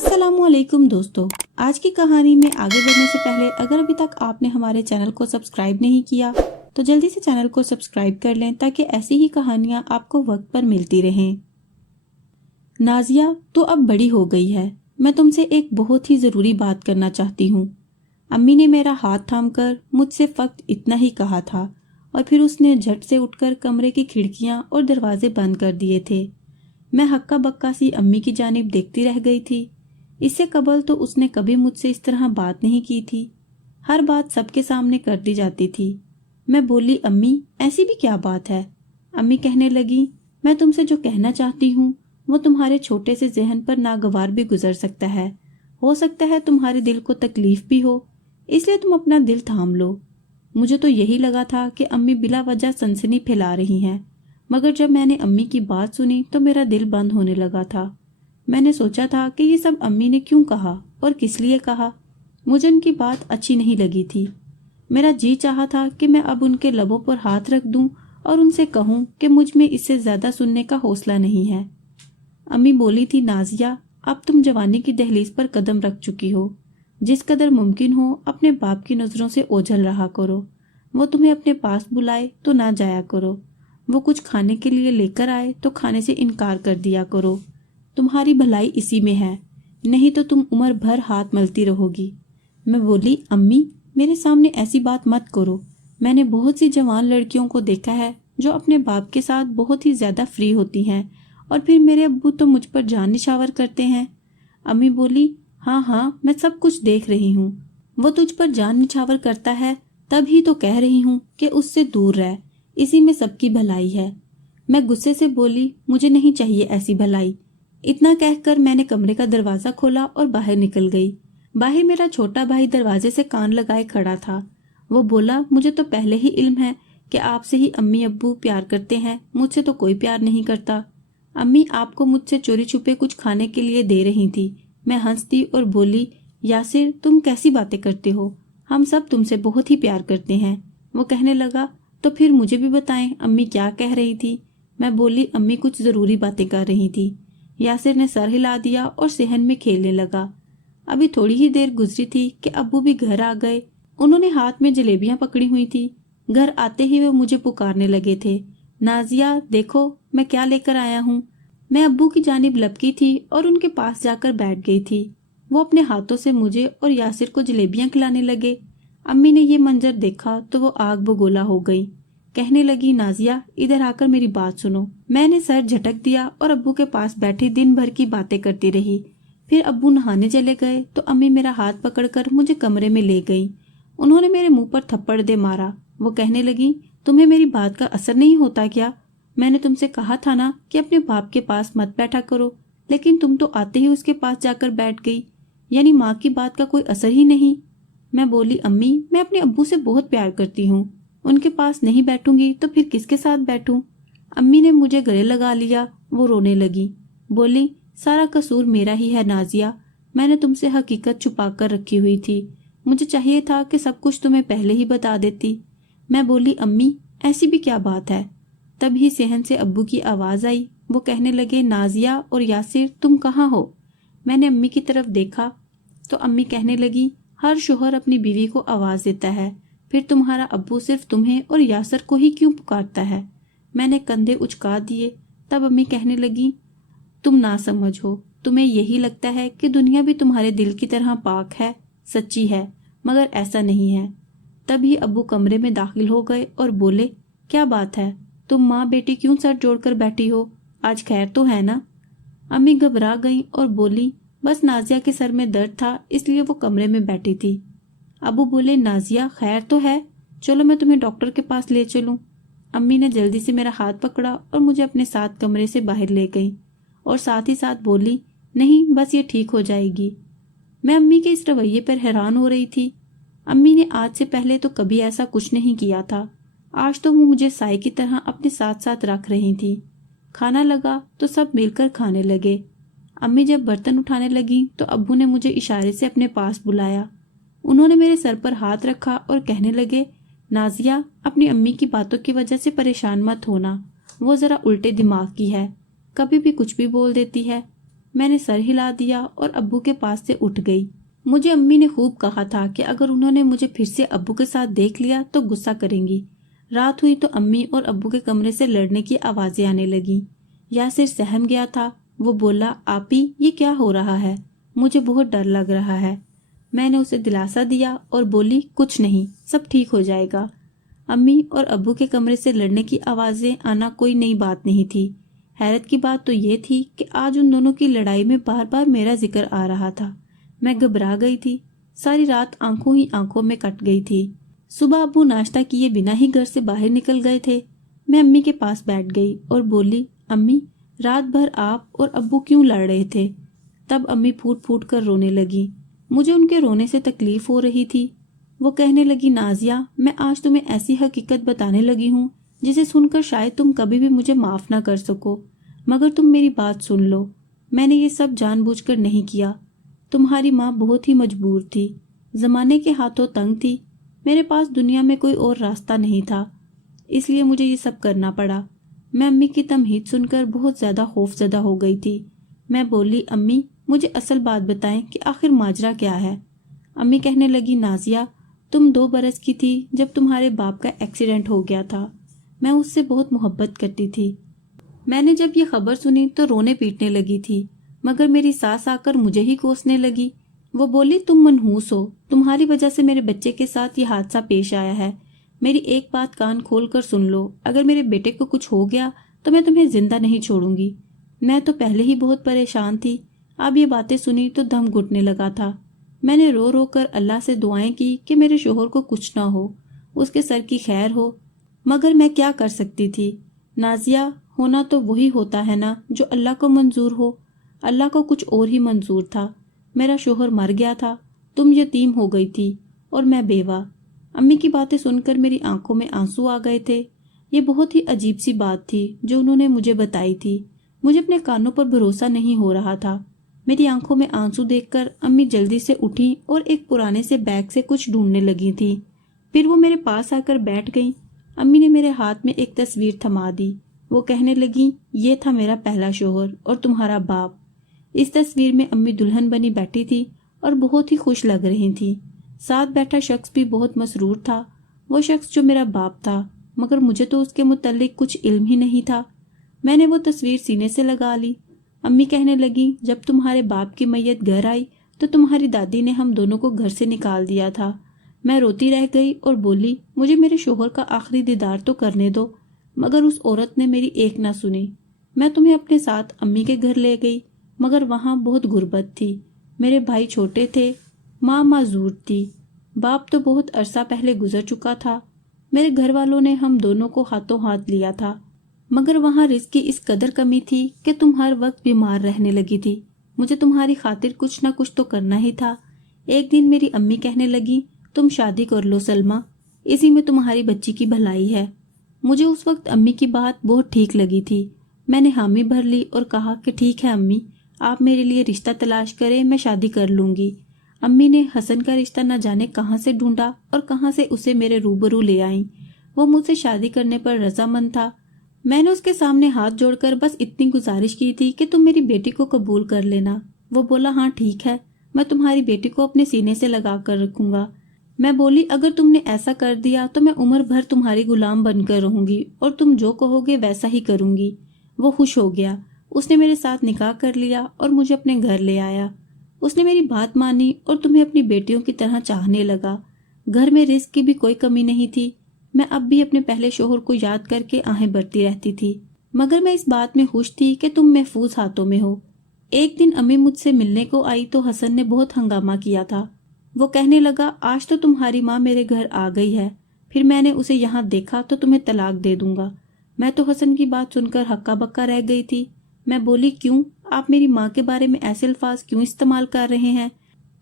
अस्सलामुअलैकुम दोस्तों, आज की कहानी में आगे बढ़ने से पहले अगर अभी तक आपने हमारे चैनल को सब्सक्राइब नहीं किया तो जल्दी से चैनल को सब्सक्राइब कर लें ताकि ऐसी ही कहानियां आपको वक्त पर मिलती रहें। नाजिया, तू अब बड़ी हो गई है। मैं तुमसे एक बहुत ही ज़रूरी बात करना चाहती हूँ। अम्मी ने मेरा हाथ थामकर मुझसे फक्त इतना ही कहा था और फिर उसने झट से उठकर कमरे की खिड़कियाँ और दरवाजे बंद कर दिए थे। मैं हक्का बक्का सी अम्मी की जानिब देखती रह गई थी। इससे कबल तो उसने कभी मुझसे इस तरह बात नहीं की थी। हर बात सबके सामने कर दी जाती थी। मैं बोली, अम्मी ऐसी भी क्या बात है? अम्मी कहने लगी, मैं तुमसे जो कहना चाहती हूँ वो तुम्हारे छोटे से जहन पर नागवार भी गुजर सकता है। हो सकता है तुम्हारे दिल को तकलीफ भी हो, इसलिए तुम अपना दिल थाम लो। मुझे तो यही लगा था कि अम्मी बिला वजह सनसनी फैला रही हैं, मगर जब मैंने अम्मी की बात सुनी तो मेरा दिल बंद होने लगा था। मैंने सोचा था कि ये सब अम्मी ने क्यों कहा और किस लिए कहा। मुझे उनकी बात अच्छी नहीं लगी थी। मेरा जी चाहा था कि मैं अब उनके लबों पर हाथ रख दूं और उनसे कहूं कि मुझ में इससे ज्यादा सुनने का हौसला नहीं है। अम्मी बोली थी, नाजिया, अब तुम जवानी की दहलीज पर कदम रख चुकी हो। जिस कदर मुमकिन हो अपने बाप की नजरों से ओझल रहा करो। वो तुम्हें अपने पास बुलाए तो ना जाया करो। वो कुछ खाने के लिए लेकर आए तो खाने से इनकार कर दिया करो। तुम्हारी भलाई इसी में है, नहीं तो तुम उम्र भर हाथ मलती रहोगी। मैं बोली, अम्मी मेरे सामने ऐसी बात मत करो। मैंने बहुत सी जवान लड़कियों को देखा है जो अपने बाप के साथ बहुत ही ज्यादा फ्री होती हैं और फिर मेरे अब्बू तो मुझ पर जान निछावर करते हैं। अम्मी बोली, हाँ हाँ मैं सब कुछ देख रही हूँ। वो तुझ पर जान निछावर करता है तभी तो कह रही हूँ कि उससे दूर रह, इसी में सबकी भलाई है। मैं गुस्से से बोली, मुझे नहीं चाहिए ऐसी भलाई। इतना कहकर मैंने कमरे का दरवाजा खोला और बाहर निकल गई। बाहर मेरा छोटा भाई दरवाजे से कान लगाए खड़ा था। वो बोला, मुझे तो पहले ही इल्म है कि आपसे ही अम्मी अब्बू प्यार करते हैं, मुझसे तो कोई प्यार नहीं करता। अम्मी आपको मुझसे चोरी छुपे कुछ खाने के लिए दे रही थी। मैं हंसती और बोली, यासिर तुम कैसी बातें करते हो, हम सब तुमसे बहुत ही प्यार करते हैं। वो कहने लगा, तो फिर मुझे भी बताएं अम्मी क्या कह रही थी। मैं बोली, अम्मी कुछ जरूरी बातें कर रही थी। यासिर ने सर हिला दिया और सेहन में खेलने लगा। अभी थोड़ी ही देर गुजरी थी कि अब्बू भी घर आ गए। उन्होंने हाथ में जलेबियां पकड़ी हुई थी। घर आते ही वे मुझे पुकारने लगे थे, नाजिया देखो मैं क्या लेकर आया हूँ। मैं अब्बू की जानिब लपकी थी और उनके पास जाकर बैठ गई थी। वो अपने हाथों से मुझे और यासिर को जलेबियां खिलाने लगे। अम्मी ने ये मंजर देखा तो वो आग बगोला हो गई। कहने लगी, नाजिया इधर आकर मेरी बात सुनो। मैंने सर झटक दिया और अब्बू के पास बैठी दिन भर की बातें करती रही। फिर अब्बू नहाने चले गए तो अम्मी मेरा हाथ पकड़कर मुझे कमरे में ले गई। उन्होंने मेरे मुंह पर थप्पड़ दे मारा। वो कहने लगी, तुम्हें मेरी बात का असर नहीं होता क्या? मैंने तुमसे कहा था ना कि अपने बाप के पास मत बैठा करो, लेकिन तुम तो आते ही उसके पास जाकर बैठ गई। यानी माँ की बात का कोई असर ही नहीं। मैं बोली, अम्मी मैं अपने अब्बू से बहुत प्यार करती हूँ, उनके पास नहीं बैठूंगी तो फिर किसके साथ बैठूं? अम्मी ने मुझे गले लगा लिया। वो रोने लगी। बोली, सारा कसूर मेरा ही है नाजिया, मैंने तुमसे हकीकत छुपा कर रखी हुई थी। मुझे चाहिए था कि सब कुछ तुम्हें पहले ही बता देती। मैं बोली, अम्मी ऐसी भी क्या बात है? तभी सेहन से अब्बू की आवाज आई। वो कहने लगे, नाजिया और यासिर तुम कहाँ हो? मैंने अम्मी की तरफ देखा तो अम्मी कहने लगी, हर शोहर अपनी बीवी को आवाज देता है, फिर तुम्हारा अब्बू सिर्फ तुम्हें और यासर को ही क्यों पुकारता है? मैंने कंधे उचका दिए। तब अम्मी कहने लगी, तुम ना समझ हो, तुम्हें यही लगता है कि दुनिया भी तुम्हारे दिल की तरह पाक है, सच्ची है, मगर ऐसा नहीं है। तभी अब्बू कमरे में दाखिल हो गए और बोले, क्या बात है, तुम माँ बेटी क्यों सर जोड़कर बैठी हो? आज खैर तो है ना? अम्मी घबरा गई और बोली, बस नाजिया के सर में दर्द था इसलिए वो कमरे में बैठी थी। अबू बोले, नाजिया खैर तो है, चलो मैं तुम्हें डॉक्टर के पास ले चलूं। अम्मी ने जल्दी से मेरा हाथ पकड़ा और मुझे अपने साथ कमरे से बाहर ले गई और साथ ही साथ बोली, नहीं बस ये ठीक हो जाएगी। मैं अम्मी के इस रवैये पर हैरान हो रही थी। अम्मी ने आज से पहले तो कभी ऐसा कुछ नहीं किया था। आज तो वो मुझे साए की तरह अपने साथ साथ रख रही थी। खाना लगा तो सब मिलकर खाने लगे। अम्मी जब बर्तन उठाने लगी तो अब्बू ने मुझे इशारे से अपने पास बुलाया। उन्होंने मेरे सर पर हाथ रखा और कहने लगे, नाजिया अपनी अम्मी की बातों की वजह से परेशान मत होना, वो जरा उल्टे दिमाग की है, कभी भी कुछ भी बोल देती है। میں نے سر ہلا دیا اور ابو کے پاس سے اٹھ گئی۔ مجھے امی نے خوب کہا تھا کہ اگر انہوں نے مجھے پھر سے ابو کے ساتھ دیکھ لیا تو غصہ کریں گی۔ رات ہوئی تو امی اور ابو کے کمرے سے لڑنے کی آوازیں آنے لگیں۔ یاسر سہم گیا تھا۔ وہ بولا، آپی یہ کیا ہو رہا ہے؟ مجھے بہت ڈر لگ رہا ہے۔ میں نے اسے دلاسا دیا اور بولی، کچھ نہیں، سب ٹھیک ہو جائے گا۔ امی اور ابو کے کمرے سے لڑنے کی آوازیں آنا کوئی نئی بات نہیں تھی۔ حیرت کی بات تو یہ تھی کہ آج ان دونوں کی لڑائی میں بار بار میرا ذکر آ رہا تھا۔ میں گھبرا گئی تھی۔ ساری رات آنکھوں ہی آنکھوں میں کٹ گئی تھی۔ صبح ابو ناشتہ کیے بنا ہی گھر سے باہر نکل گئے تھے۔ میں امی کے پاس بیٹھ گئی اور بولی، امی رات بھر آپ اور ابو کیوں لڑ رہے تھے؟ تب امی پھوٹ پھوٹ کر رونے لگی۔ مجھے ان کے رونے سے تکلیف ہو رہی تھی۔ وہ کہنے لگی، نازیہ میں آج تمہیں ایسی حقیقت بتانے لگی ہوں جسے سن کر شاید تم کبھی بھی مجھے معاف نہ کر سکو، مگر تم میری بات سن لو۔ میں نے یہ سب جان بوجھ کر نہیں کیا۔ تمہاری ماں بہت ہی مجبور تھی، زمانے کے ہاتھوں تنگ تھی۔ میرے پاس دنیا میں کوئی اور راستہ نہیں تھا، اس لیے مجھے یہ سب کرنا پڑا۔ میں امی کی تمہید سن کر بہت زیادہ خوف زدہ ہو گئی تھی۔ میں بولی، امی مجھے اصل بات بتائیں کہ آخر ماجرا کیا ہے؟ امی کہنے لگی، نازیہ تم 2 برس کی تھی جب تمہارے باپ کا ایکسیڈنٹ ہو گیا تھا۔ میں اس سے بہت محبت کرتی تھی۔ میں نے جب یہ خبر سنی تو رونے پیٹنے لگی تھی، مگر میری ساس آ کر مجھے ہی کوسنے لگی۔ وہ بولی، تم منحوس ہو، تمہاری وجہ سے میرے بچے کے ساتھ یہ حادثہ پیش آیا ہے۔ میری ایک بات کان کھول کر سن لو، اگر میرے بیٹے کو کچھ ہو گیا تو میں تمہیں زندہ نہیں چھوڑوں گی۔ میں تو پہلے ہی بہت پریشان تھی، اب یہ باتیں سنی تو دم گھٹنے لگا تھا۔ میں نے رو رو کر اللہ سے دعائیں کی کہ میرے شوہر کو کچھ نہ ہو، اس کے سر کی خیر ہو، مگر میں کیا کر سکتی تھی؟ نازیہ ہونا تو وہی ہوتا ہے نا جو اللہ کو منظور ہو۔ اللہ کو کچھ اور ہی منظور تھا۔ میرا شوہر مر گیا تھا، تم یتیم ہو گئی تھی اور میں بیوہ۔ امی کی باتیں سن کر میری آنکھوں میں آنسو آ گئے تھے۔ یہ بہت ہی عجیب سی بات تھی جو انہوں نے مجھے بتائی تھی۔ مجھے اپنے کانوں پر بھروسہ نہیں ہو رہا تھا۔ میری آنکھوں میں آنسو دیکھ کر امی جلدی سے اٹھیں اور ایک پرانے سے بیگ سے کچھ ڈھونڈنے لگی تھی۔ پھر وہ میرے پاس آ کر بیٹھ گئیں۔ امی نے میرے ہاتھ میں ایک تصویر تھما دی۔ وہ کہنے لگیں، یہ تھا میرا پہلا شوہر اور تمہارا باپ۔ اس تصویر میں امی دلہن بنی بیٹھی تھی اور بہت ہی خوش لگ رہی تھی۔ ساتھ بیٹھا شخص بھی بہت مسرور تھا، وہ شخص جو میرا باپ تھا، مگر مجھے تو اس کے متعلق کچھ علم ہی نہیں تھا۔ میں نے وہ تصویر سینے سے لگا لی۔ امی کہنے لگی، جب تمہارے باپ کی میت گھر آئی تو تمہاری دادی نے ہم دونوں کو گھر سے نکال دیا تھا۔ میں روتی رہ گئی اور بولی، مجھے میرے شوہر کا آخری دیدار تو کرنے دو، مگر اس عورت نے میری ایک نہ سنی۔ میں تمہیں اپنے ساتھ امی کے گھر لے گئی، مگر وہاں بہت غربت تھی، میرے بھائی چھوٹے تھے، ماں معذور تھی، باپ تو بہت عرصہ پہلے گزر چکا تھا۔ میرے گھر والوں نے ہم دونوں کو ہاتھوں ہاتھ لیا تھا، مگر وہاں رزق کی اس قدر کمی تھی کہ تم ہر وقت بیمار رہنے لگی تھی۔ مجھے تمہاری خاطر کچھ نہ کچھ تو کرنا ہی تھا۔ ایک دن میری امی کہنے لگی، تم شادی کر لو سلمہ، اسی میں تمہاری بچی کی بھلائی ہے۔ مجھے اس وقت امی کی بات بہت ٹھیک لگی تھی۔ میں نے حامی بھر لی اور کہا کہ ٹھیک ہے امی، آپ میرے لیے رشتہ تلاش کریں، میں شادی کر لوں گی۔ امی نے حسن کا رشتہ نہ جانے کہاں سے ڈھونڈا اور کہاں سے اسے میرے روبرو لے آئیں۔ وہ مجھ سے شادی کرنے پر رضامند تھا۔ میں نے اس کے سامنے ہاتھ جوڑ کر بس اتنی گزارش کی تھی کہ تم میری بیٹی کو قبول کر لینا۔ وہ بولا، ہاں ٹھیک ہے، میں تمہاری بیٹی کو اپنے سینے سے لگا کر رکھوں گا۔ میں بولی، اگر تم نے ایسا کر دیا تو میں عمر بھر تمہاری غلام بن کر رہوں گی اور تم جو کہو گے ویسا ہی کروں گی۔ وہ خوش ہو گیا، اس نے میرے ساتھ نکاح کر لیا اور مجھے اپنے گھر لے آیا۔ اس نے میری بات مانی اور تمہیں اپنی بیٹیوں کی طرح چاہنے لگا۔ گھر میں رزق کی بھی کوئی کمی نہیں تھی۔ میں اب بھی اپنے پہلے شوہر کو یاد کر کے آہیں بھرتی رہتی تھی، مگر میں اس بات میں خوش تھی کہ تم محفوظ ہاتھوں میں ہو۔ ایک دن امی مجھ سے ملنے کو آئی تو حسن نے بہت ہنگامہ کیا تھا۔ وہ کہنے لگا، آج تو تمہاری ماں میرے گھر آ گئی ہے، پھر میں نے اسے یہاں دیکھا تو تمہیں طلاق دے دوں گا۔ میں تو حسن کی بات سن کر ہکا بکا رہ گئی تھی۔ میں بولی، کیوں؟ آپ میری ماں کے بارے میں ایسے الفاظ کیوں استعمال کر رہے ہیں؟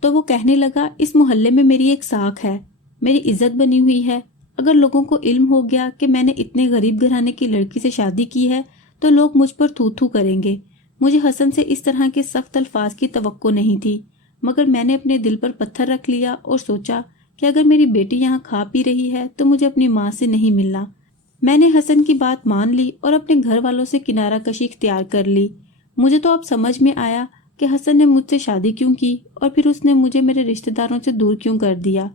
تو وہ کہنے لگا، اس محلے میں میری ایک ساکھ ہے، میری عزت بنی ہوئی ہے۔ اگر لوگوں کو علم ہو گیا کہ میں نے اتنے غریب گھرانے کی لڑکی سے شادی کی ہے تو لوگ مجھ پر تھو تھو کریں گے۔ مجھے حسن سے اس طرح کے سخت الفاظ کی توقع نہیں تھی، مگر میں نے اپنے دل پر پتھر رکھ لیا اور سوچا کہ اگر میری بیٹی یہاں کھا پی رہی ہے تو مجھے اپنی ماں سے نہیں ملنا۔ میں نے حسن کی بات مان لی اور اپنے گھر والوں سے کنارہ کشی اختیار کر لی۔ مجھے تو اب سمجھ میں آیا کہ حسن نے مجھ سے شادی کیوں کی اور پھر اس نے مجھے میرے رشتہ داروں سے دور کیوں کر دیا۔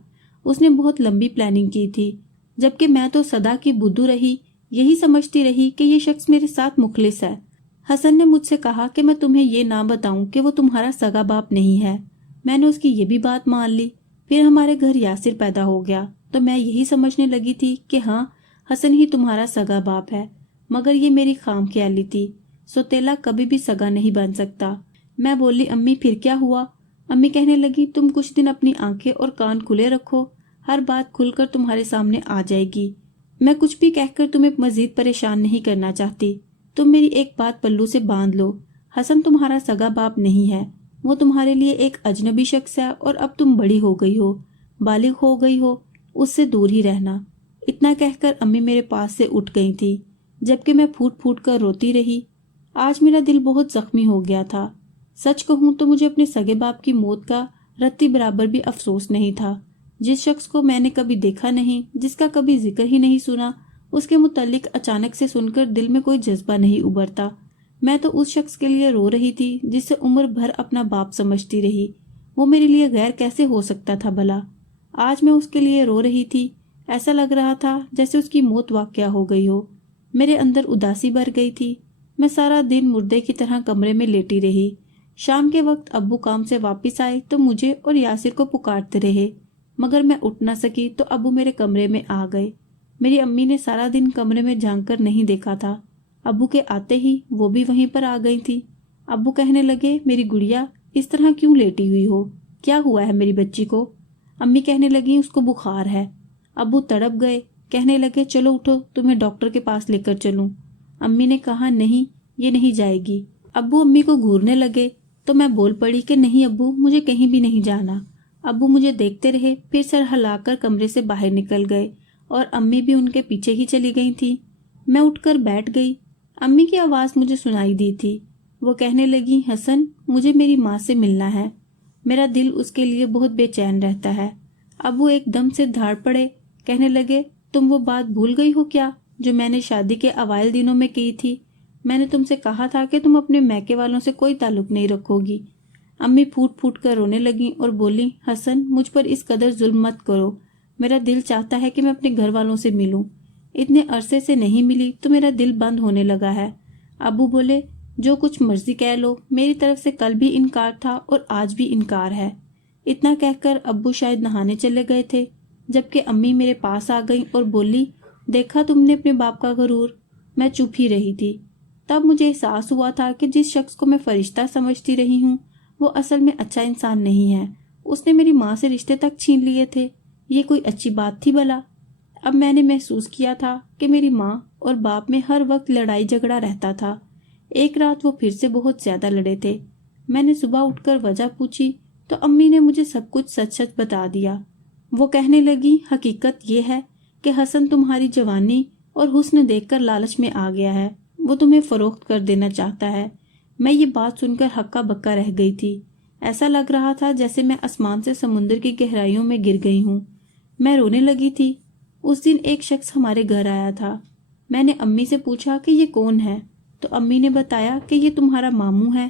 اس نے بہت لمبی پلاننگ کی تھی، جبکہ میں تو سدا کی بدھو رہی، یہی سمجھتی رہی کہ یہ شخص میرے ساتھ مخلص ہے۔ حسن نے مجھ سے کہا کہ میں تمہیں یہ نہ بتاؤں کہ وہ تمہارا سگا باپ نہیں ہے۔ میں نے اس کی یہ بھی بات مان لی۔ پھر ہمارے گھر یاسر پیدا ہو گیا تو میں یہی سمجھنے لگی تھی کہ ہاں، حسن ہی تمہارا سگا باپ ہے، مگر یہ میری خام خیالی تھی۔ سوتیلا کبھی بھی سگا نہیں بن سکتا۔ میں بولی امی پھر کیا ہوا؟ امی کہنے لگی تم کچھ دن اپنی آنکھیں اور کان کھلے رکھو، ہر بات کھل کر تمہارے سامنے آ جائے گی۔ میں کچھ بھی کہہ کر تمہیں مزید پریشان نہیں کرنا چاہتی۔ تم میری ایک بات پلو سے باندھ لو، حسن تمہارا سگا باپ نہیں ہے، وہ تمہارے لیے ایک اجنبی شخص ہے، اور اب تم بڑی ہو گئی ہو، بالغ ہو گئی ہو، اس سے دور ہی رہنا۔ اتنا کہہ کر امی میرے پاس سے اٹھ گئی تھی، جبکہ میں پھوٹ پھوٹ کر روتی رہی۔ آج میرا دل بہت زخمی ہو گیا تھا۔ سچ کہوں تو مجھے اپنے سگے باپ کی موت کا رتی برابر بھی افسوس نہیں تھا۔ جس شخص کو میں نے کبھی دیکھا نہیں، جس کا کبھی ذکر ہی نہیں سنا، اس کے متعلق اچانک سے سن کر دل میں کوئی جذبہ نہیں ابھرتا۔ میں تو اس شخص کے لیے رو رہی تھی جسے عمر بھر اپنا باپ سمجھتی رہی۔ وہ میرے لیے غیر کیسے ہو سکتا تھا بھلا؟ آج میں اس کے لیے رو رہی تھی، ایسا لگ رہا تھا جیسے اس کی موت واقعہ ہو گئی ہو۔ میرے اندر اداسی بھر گئی تھی۔ میں سارا دن مردے کی طرح کمرے میں لیٹی رہی۔ شام کے وقت ابو کام سے واپس آئے تو مجھے اور یاسر کو پکارتے رہے، مگر میں اٹھ نہ سکی تو ابو میرے کمرے میں آ گئے۔ میری امی نے سارا دن کمرے میں جھانک کر نہیں دیکھا تھا۔ ابو کے آتے ہی وہ بھی وہیں پر آ گئی تھی۔ ابو کہنے لگے میری گڑیا اس طرح کیوں لیٹی ہوئی ہو؟ کیا ہوا ہے میری بچی کو؟ امی کہنے لگی اس کو بخار ہے۔ ابو تڑپ گئے، کہنے لگے چلو اٹھو تمہیں ڈاکٹر کے پاس لے کر چلوں۔ امی نے کہا نہیں، یہ نہیں جائے گی۔ ابو امی کو گھورنے لگے تو میں بول پڑی کہ نہیں ابو، مجھے کہیں بھی نہیں جانا۔ ابو مجھے دیکھتے رہے، پھر سر ہلا کر کمرے سے باہر نکل گئے اور امی بھی ان کے پیچھے ہی چلی گئی تھی۔ میں اٹھ کر بیٹھ گئی۔ امی کی آواز مجھے سنائی دی تھی۔ وہ کہنے لگی حسن، مجھے میری ماں سے ملنا ہے، میرا دل اس کے لیے بہت بے چین رہتا ہے۔ ابو ایک دم سے دھاڑ پڑے، کہنے لگے تم وہ بات بھول گئی ہو کیا جو میں نے شادی کے اوائل دنوں میں کی تھی؟ میں نے تم سے کہا تھا کہ تم اپنے میکے والوں سے کوئی تعلق نہیں رکھو گی۔ امی پھوٹ پھوٹ کر رونے لگیں اور بولی حسن، مجھ پر اس قدر ظلم مت کرو، میرا دل چاہتا ہے کہ میں اپنے گھر والوں سے ملوں، اتنے عرصے سے نہیں ملی تو میرا دل بند ہونے لگا ہے۔ ابو بولے جو کچھ مرضی کہہ لو، میری طرف سے کل بھی انکار تھا اور آج بھی انکار ہے۔ اتنا کہہ کر ابو شاید نہانے چلے گئے تھے، جبکہ امی میرے پاس آ گئی اور بولی دیکھا تم نے اپنے باپ کا غرور۔ میں چپ ہی رہی تھی۔ تب مجھے احساس ہوا تھا کہ جس شخص کو میں فرشتہ سمجھتی رہی ہوں وہ اصل میں اچھا انسان نہیں ہے۔ اس نے میری ماں سے رشتے تک چھین لیے تھے۔ یہ کوئی اچھی بات تھی بھلا؟ اب میں نے محسوس کیا تھا کہ میری ماں اور باپ میں ہر وقت لڑائی جھگڑا رہتا تھا۔ ایک رات وہ پھر سے بہت زیادہ لڑے تھے۔ میں نے صبح اٹھ کر وجہ پوچھی تو امی نے مجھے سب کچھ سچ سچ بتا دیا۔ وہ کہنے لگی حقیقت یہ ہے کہ حسن تمہاری جوانی اور حسن دیکھ کر لالچ میں آ گیا ہے، وہ تمہیں فروخت کر دینا چاہتا ہے۔ میں یہ بات سن کر ہکا بکا رہ گئی تھی۔ ایسا لگ رہا تھا جیسے میں آسمان سے سمندر کی گہرائیوں میں گر گئی ہوں۔ میں رونے لگی تھی۔ اس دن ایک شخص ہمارے گھر آیا تھا۔ میں نے امی سے پوچھا کہ یہ کون ہے تو امی نے بتایا کہ یہ تمہارا ماموں ہے۔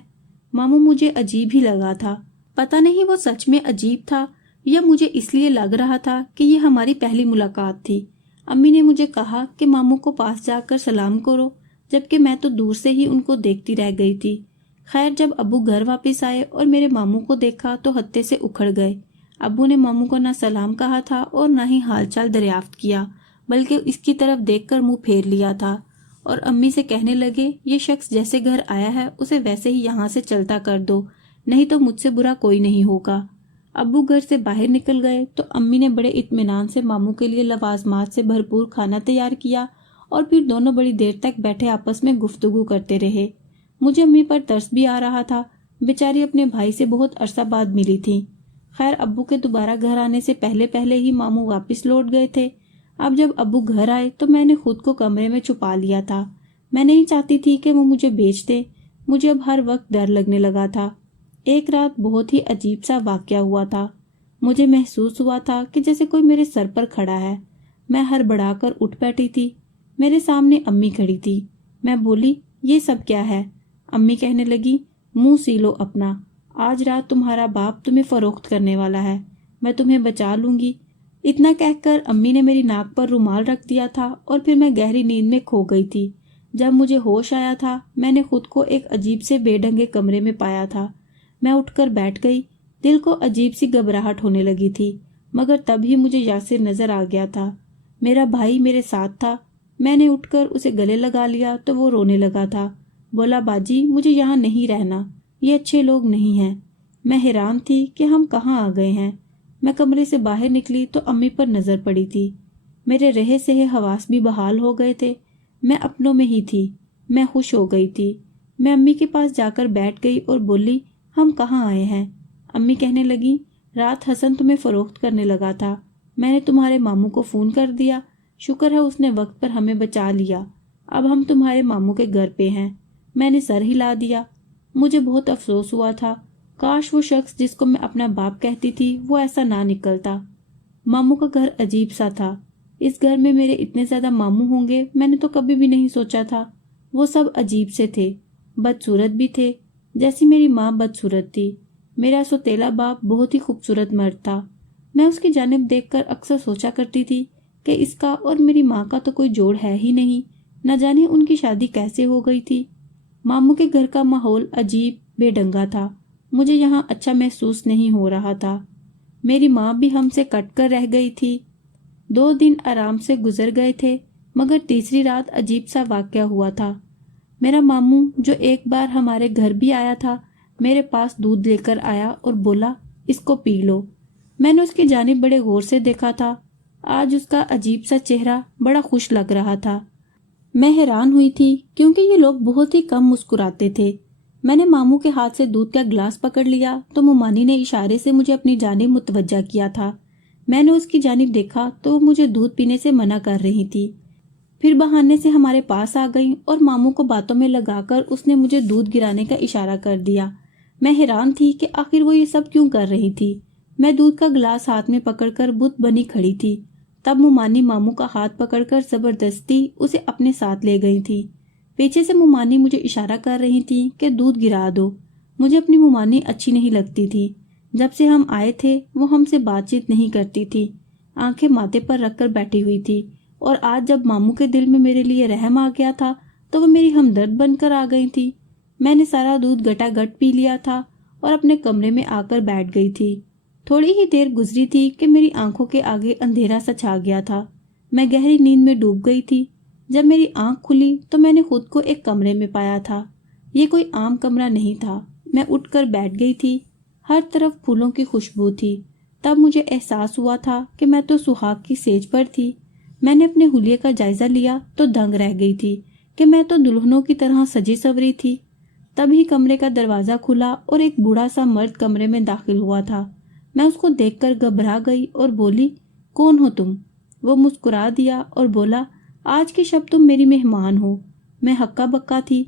ماموں مجھے عجیب ہی لگا تھا، پتہ نہیں وہ سچ میں عجیب تھا یا مجھے اس لیے لگ رہا تھا کہ یہ ہماری پہلی ملاقات تھی۔ امی نے مجھے کہا کہ ماموں کو پاس جا کر سلام کرو، جبکہ میں تو دور سے ہی ان کو دیکھتی رہ گئی تھی۔ خیر جب ابو گھر واپس آئے اور میرے ماموں کو دیکھا تو ہتے سے اکھڑ گئے۔ ابو نے ماموں کو نہ سلام کہا تھا اور نہ ہی حال چال دریافت کیا، بلکہ اس کی طرف دیکھ کر منہ پھیر لیا تھا اور امی سے کہنے لگے یہ شخص جیسے گھر آیا ہے اسے ویسے ہی یہاں سے چلتا کر دو، نہیں تو مجھ سے برا کوئی نہیں ہوگا۔ ابو گھر سے باہر نکل گئے تو امی نے بڑے اطمینان سے ماموں کے لیے لوازمات سے بھرپور کھانا تیار کیا اور پھر دونوں بڑی دیر تک بیٹھے آپس میں گفتگو کرتے رہے۔ مجھے امی پر ترس بھی آ رہا تھا، بیچاری اپنے بھائی سے بہت عرصہ بعد ملی تھی۔ خیر ابو کے دوبارہ گھر آنے سے پہلے پہلے ہی ماموں واپس لوٹ گئے تھے۔ اب جب ابو گھر آئے تو میں نے خود کو کمرے میں چھپا لیا تھا۔ میں نہیں چاہتی تھی کہ وہ مجھے بیچ دے۔ مجھے اب ہر وقت ڈر لگنے لگا تھا۔ ایک رات بہت ہی عجیب سا واقعہ ہوا تھا۔ مجھے محسوس ہوا تھا کہ جیسے کوئی میرے سر پر کھڑا ہے۔ میں ہڑبڑا کر اٹھ بیٹھی تھی۔ میرے سامنے امی کھڑی تھی۔ میں بولی یہ سب کیا ہے؟ امی کہنے لگی मुंह सी लो अपना, आज रात तुम्हारा बाप तुम्हें फरोख्त करने वाला है, मैं तुम्हें बचा लूंगी। इतना कहकर अम्मी ने मेरी नाक पर रुमाल रख दिया था और फिर मैं गहरी नींद में खो गई थी। जब मुझे होश आया था मैंने खुद को एक अजीब से बेढंगे कमरे में पाया था। मैं उठकर बैठ गई। दिल को अजीब सी घबराहट होने लगी थी, मगर तभी मुझे यासिर नजर आ गया था। मेरा भाई मेरे साथ था। मैंने उठकर उसे गले लगा लिया तो वो रोने लगा था। बोला, बाजी मुझे यहाँ नहीं रहना, ये अच्छे लोग नहीं हैं। मैं हैरान थी कि हम कहाँ आ गए हैं। मैं कमरे से बाहर निकली तो अम्मी पर नजर पड़ी थी। मेरे रहे सहे हवास भी बहाल हो गए थे। मैं अपनों में ही थी। मैं खुश हो गई थी। मैं अम्मी के पास जाकर बैठ गई और बोली, हम कहाँ आए हैं? अम्मी कहने लगी, रात हसन तुम्हें फरोख्त करने लगा था, मैंने तुम्हारे मामू को फोन कर दिया, शुक्र है उसने वक्त पर हमें बचा लिया। अब हम तुम्हारे मामू के घर पे हैं। मैंने सर हिला दिया। मुझे बहुत अफसोस हुआ था। काश वो शख्स जिसको मैं अपना बाप कहती थी वो ऐसा ना निकलता। मामू का घर अजीब सा था। इस घर में मेरे इतने ज्यादा मामू होंगे मैंने तो कभी भी नहीं सोचा था। वो सब अजीब से थे, बदसूरत भी थे, जैसी मेरी माँ बदसूरत थी। मेरा सौतेला बाप बहुत ही खूबसूरत मर्द था। मैं उसकी जानिब देखकर अक्सर सोचा करती थी कि इसका और मेरी माँ का तो कोई जोड़ है ही नहीं। न जाने उनकी शादी कैसे हो गई थी। मामू के घर का माहौल अजीब बेढंगा था। मुझे यहाँ अच्छा महसूस नहीं हो रहा था। मेरी माँ भी हमसे कटकर रह गई थी। 2 दिन आराम से गुजर गए थे, मगर तीसरी रात अजीब सा वाकया हुआ था। मेरा मामू जो एक बार हमारे घर भी आया था, मेरे पास दूध लेकर आया और बोला, इसको पी लो। मैंने उसकी जानिब बड़े गौर से देखा था। आज उसका अजीब सा चेहरा बड़ा खुश लग रहा था। मैं हैरान हुई थी क्योंकि ये लोग बहुत ही कम मुस्कुराते थे। मैंने मामू के हाथ से दूध का गिलास पकड़ लिया तो मुमानी ने इशारे से मुझे अपनी जानिब मुतवज्जा किया था। मैंने उसकी जानिब देखा तो वो मुझे दूध पीने से मना कर रही थी। फिर बहाने से हमारे पास आ गई और मामू को बातों में लगाकर उसने मुझे दूध गिराने का इशारा कर दिया। मैं हैरान थी कि आखिर वो ये सब क्यों कर रही थी। मैं दूध का गिलास हाथ में पकड़कर बुत बनी खड़ी थी। तब मुमानी मामू का हाथ पकड़कर जबरदस्ती उसे अपने साथ ले गई थी। पीछे से मुमानी मुझे इशारा कर रही थी कि दूध गिरा दो। मुझे अपनी मुमानी अच्छी नहीं लगती थी। जब से हम आए थे वो हमसे बातचीत नहीं करती थी, आंखें माथे पर रखकर बैठी हुई थी। और आज जब मामू के दिल में मेरे लिए रहम आ गया था तो वो मेरी हमदर्द बनकर आ गई थी। मैंने सारा दूध गटागट पी लिया था और अपने कमरे में आकर बैठ गई थी। थोड़ी ही देर गुजरी थी कि मेरी आंखों के आगे अंधेरा सा छा गया था। मैं गहरी नींद में डूब गई थी। जब मेरी आंख खुली तो मैंने खुद को एक कमरे में पाया था। ये कोई आम कमरा नहीं था। मैं उठकर बैठ गई थी। हर तरफ फूलों की खुशबू थी। तब मुझे एहसास हुआ था कि मैं तो सुहाग की सेज पर थी। मैंने अपने हुलिये का जायजा लिया तो दंग रह गई थी कि मैं तो दुल्हनों की तरह सजी सवरी थी। तभी कमरे का दरवाजा खुला और एक बूढ़ा सा मर्द कमरे में दाखिल हुआ था। मैं उसको देखकर घबरा गई और बोली, कौन हो तुम? वो मुस्कुरा दिया और बोला, आज की शब तुम मेरी मेहमान हो। मैं हक्का बक्का थी।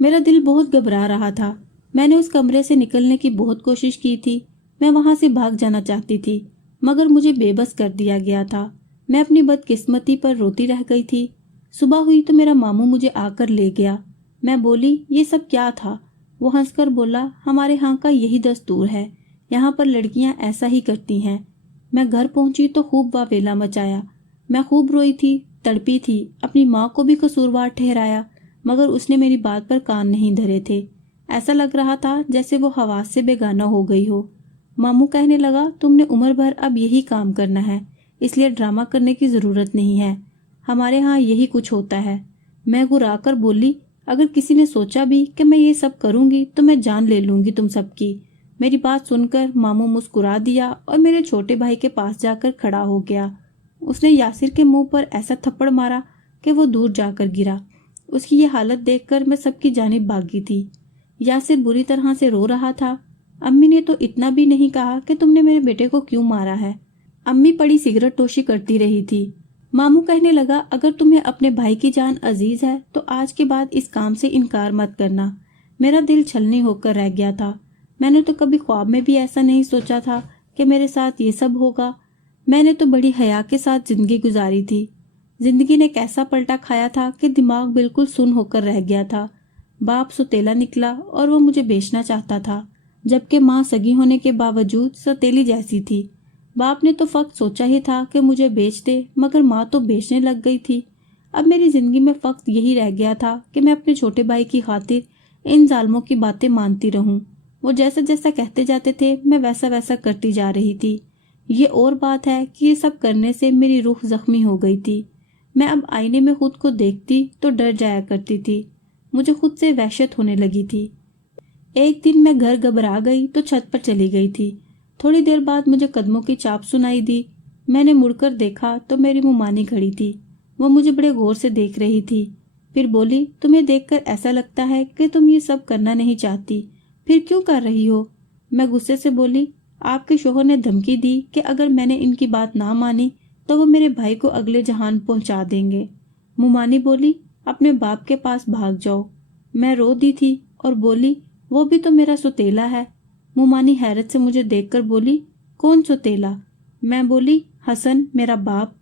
मेरा दिल बहुत घबरा रहा था। मैंने उस कमरे से निकलने की बहुत कोशिश की थी। मैं वहां से भाग जाना चाहती थी, मगर मुझे बेबस कर दिया गया था। मैं अपनी बदकिस्मती पर रोती रह गई थी। सुबह हुई तो मेरा मामू मुझे आकर ले गया। मैं बोली, ये सब क्या था? वो हंसकर बोला, हमारे यहाँ का यही दस्तूर है, यहाँ पर लड़कियां ऐसा ही करती हैं। मैं घर पहुंची तो खूब वावेला मचाया। मैं खूब रोई थी, तड़पी थी, अपनी माँ को भी कसूरवार ठहराया, मगर उसने मेरी बात पर कान नहीं धरे थे। ऐसा लग रहा था जैसे वो हवास से बेगाना हो गई हो। मामू कहने लगा, तुमने उम्र भर अब यही काम करना है, इसलिए ड्रामा करने की जरूरत नहीं है। हमारे यहाँ यही कुछ होता है। मैं घुराकर बोली, अगर किसी ने सोचा भी कि मैं ये सब करूंगी तो मैं जान ले लूंगी तुम सबकी। मेरी बात सुनकर मामू मुस्कुरा दिया और मेरे छोटे भाई के पास जाकर खड़ा हो गया। उसने यासिर के मुंह पर ऐसा थप्पड़ मारा कि वो दूर जाकर गिरा। उसकी ये हालत देखकर मैं सबकी जानिब भागी थी। यासिर बुरी तरह से रो रहा था। अम्मी ने तो इतना भी नहीं कहा कि तुमने मेरे बेटे को क्यों मारा है। अम्मी पड़ी सिगरेट टोशी करती रही थी। मामू कहने लगा, अगर तुम्हें अपने भाई की जान अजीज है तो आज के बाद इस काम से इनकार मत करना। मेरा दिल छलनी होकर रह गया था। मैंने तो कभी ख्वाब में भी ऐसा नहीं सोचा था कि मेरे साथ ये सब होगा। मैंने तो बड़ी हया के साथ जिंदगी गुजारी थी। जिंदगी ने कैसा पलटा खाया था कि दिमाग बिल्कुल सुन्न होकर रह गया था। बाप सौतेला निकला और वो मुझे बेचना चाहता था, जबकि माँ सगी होने के बावजूद सौतेली जैसी थी। बाप ने तो फक्त सोचा ही था कि मुझे बेच दे, मगर माँ तो बेचने लग गई थी। अब मेरी जिंदगी में फक्त यही रह गया था कि मैं अपने छोटे भाई की खातिर इन जालमों की बातें मानती रहूं। वो जैसा जैसा कहते जाते थे मैं वैसा वैसा करती जा रही थी। ये और बात है कि ये सब करने से मेरी रूह जख्मी हो गई थी। मैं अब आईने में खुद को देखती तो डर जाया करती थी। मुझे खुद से वहशत होने लगी थी। एक दिन मैं घर घबरा गई तो छत पर चली गई थी। थोड़ी देर बाद मुझे कदमों की चाप सुनाई दी। मैंने मुड़कर देखा तो मेरी मुमानी खड़ी थी। वो मुझे बड़े गौर से देख रही थी। फिर बोली, तुम्हें देखकर ऐसा लगता है कि तुम ये सब करना नहीं चाहती, फिर क्यों कर रही हो? मैं गुस्से से बोली, आपके शोहर ने धमकी दी कि अगर मैंने इनकी बात ना मानी तो वो मेरे भाई को अगले जहान पहुंचा देंगे। मुमानी बोली, अपने बाप के पास भाग जाओ। मैं रो दी थी और बोली, वो भी तो मेरा सौतेला है। मुमानी हैरत से मुझे देखकर बोली, कौन सौतेला? मैं बोली, हसन, मेरा बाप।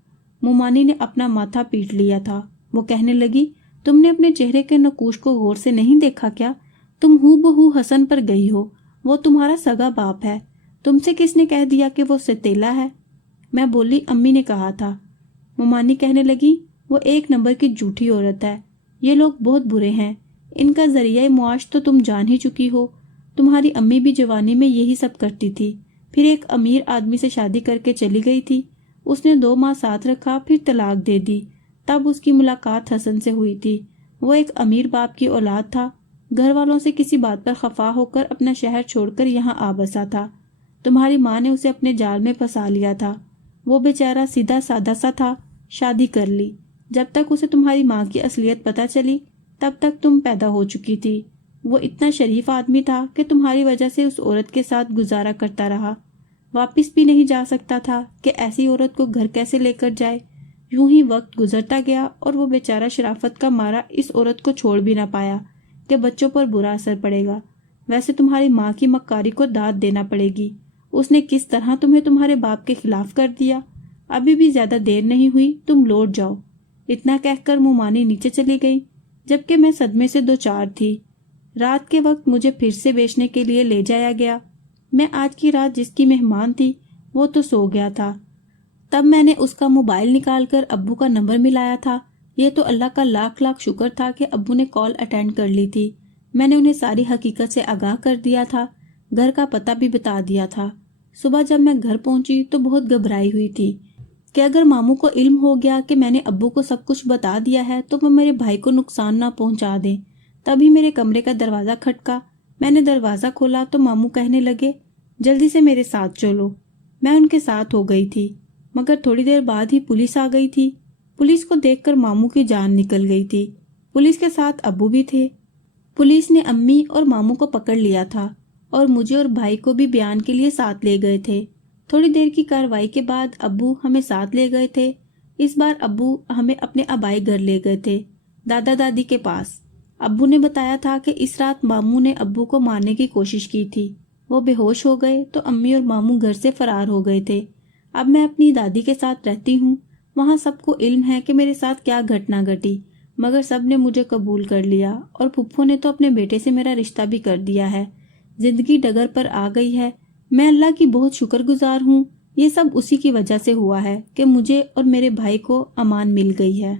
मुमानी ने अपना माथा पीट लिया था। वो कहने लगी, तुमने अपने चेहरे के नकूश को गौर से नहीं देखा क्या? तुम हूबहू हसन पर गई हो। वो तुम्हारा सगा बाप है। तुमसे किसने कह दिया कि वो सौतेला है? मैं बोली, अम्मी ने कहा था। मुमानी कहने लगी, वो एक नंबर की झूठी औरत है। ये लोग बहुत बुरे हैं। इनका जरिया मुआश तो तुम जान ही चुकी हो। तुम्हारी अम्मी भी जवानी में यही सब करती थी। फिर एक अमीर आदमी से शादी करके चली गई थी। उसने 2 माह साथ रखा, फिर तलाक दे दी। तब उसकी मुलाकात हसन से हुई थी। वो एक अमीर बाप की औलाद था। घर वालों से किसी बात पर खफा होकर अपना शहर छोड़कर यहाँ आ बसा था। तुम्हारी माँ ने उसे अपने जाल में फंसा लिया था। वो बेचारा सीधा सादा सा था। शादी कर ली। जब तक उसे तुम्हारी माँ की असलियत पता चली तब तक तुम पैदा हो चुकी थी। वो इतना शरीफ आदमी था कि तुम्हारी वजह से उस औरत के साथ गुजारा करता रहा। वापस भी नहीं जा सकता था कि ऐसी औरत को घर कैसे लेकर जाए। यूं ही वक्त गुजरता गया और वो बेचारा शराफत का मारा इस औरत को छोड़ भी ना पाया कि बच्चों पर बुरा असर पड़ेगा। वैसे तुम्हारी माँ की मक्कारी को दाद देना पड़ेगी। उसने किस तरह तुम्हें तुम्हारे बाप के खिलाफ कर दिया। अभी भी ज्यादा देर नहीं हुई, तुम लौट जाओ। इतना कहकर मुमानी नीचे चली गई, जबकि मैं सदमे से 2-4 थी। रात के वक्त मुझे फिर से बेचने के लिए ले जाया गया। मैं आज की रात जिसकी मेहमान थी वो तो सो गया था। तब मैंने उसका मोबाइल निकालकर अब्बू का नंबर मिलाया था। ये तो अल्लाह का लाख लाख शुक्र था कि अब्बू ने कॉल अटेंड कर ली थी। मैंने उन्हें सारी हकीकत से आगाह कर दिया था। घर का पता भी बता दिया था। सुबह जब मैं घर पहुंची तो बहुत घबराई हुई थी कि अगर मामू को इल्म हो गया कि मैंने अब्बू को सब कुछ बता दिया है तो वो मेरे भाई को नुकसान ना पहुंचा दें। तभी मेरे कमरे का दरवाज़ा खटका। मैंने दरवाज़ा खोला तो मामू कहने लगे, जल्दी से मेरे साथ चलो। मैं उनके साथ हो गई थी, मगर थोड़ी देर बाद ही पुलिस आ गई थी। पुलिस को देखकर मामू की जान निकल गई थी। पुलिस के साथ अब्बू भी थे। पुलिस ने अम्मी और मामू को पकड़ लिया था और मुझे और भाई को भी बयान के लिए साथ ले गए थे। थोड़ी देर की कार्रवाई के बाद अब्बू हमें साथ ले गए थे। इस बार अब्बू हमें अपने आबाई घर ले गए थे, दादा दादी के पास। अब्बू ने बताया था कि इस रात मामू ने अब्बू को मारने की कोशिश की थी। वो बेहोश हो गए तो अम्मी और मामू घर से फरार हो गए थे। अब मैं अपनी दादी के साथ रहती हूँ। वहाँ सबको इल्म है कि मेरे साथ क्या घटना घटी, मगर सब ने मुझे कबूल कर लिया और फुफ्फो ने तो अपने बेटे से मेरा रिश्ता भी कर दिया है। जिंदगी डगर पर आ गई है। मैं अल्लाह की बहुत शुक्रगुजार हूँ। ये सब उसी की वजह से हुआ है कि मुझे और मेरे भाई को अमान मिल गई है।